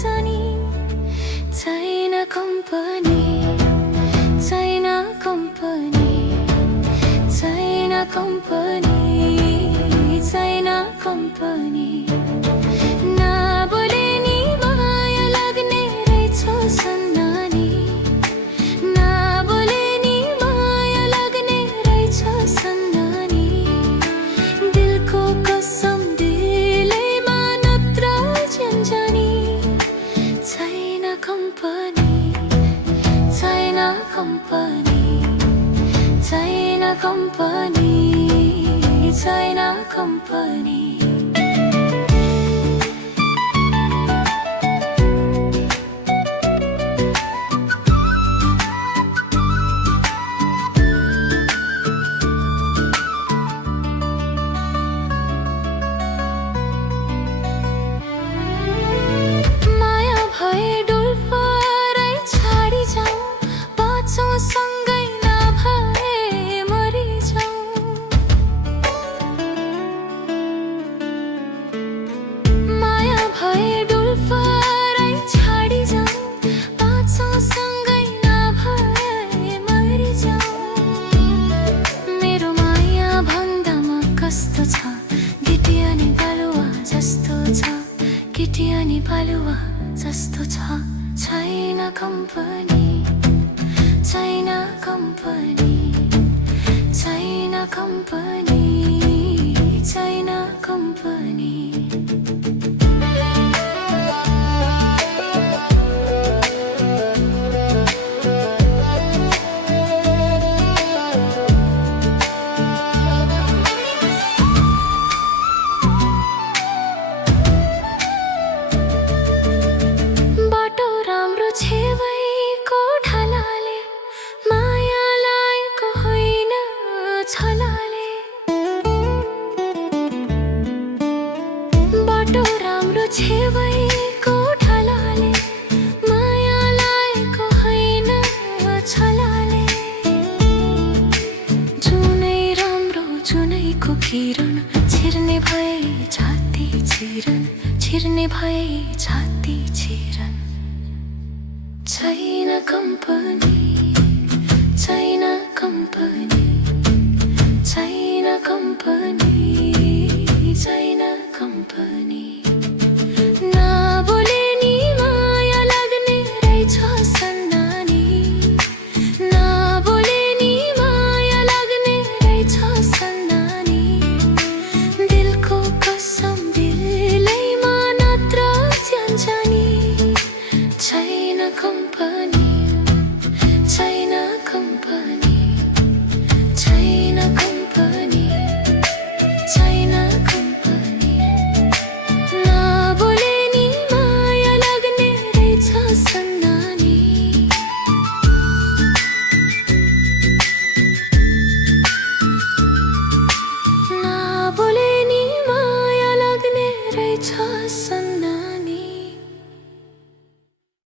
जानी China company China company China company China company ना बोले नि माया लाग्ने रहेछ सन्नानी ना बोले नि माया लाग्ने रहेछ सन्नानी दिलको कसम दिलैमा नत्र जानी China company China company China company China company गिटियानी बालुवा जस्तो छ China company China company China company China company बाटो राम्रो छेवैको ढलाले माया लागेको होइन छलाले जुनै राम्रो जुनैको किरण छिर्ने भए छाती छिरन छिर्ने भए छाती छिरन China company China company China company China company ना बोले नि माया लाग्ने रहेछ सन्नानी ना बोले नि माया लाग्ने रहेछ सन्नानी दिलको कसम दिलैमा नत्र जानी China company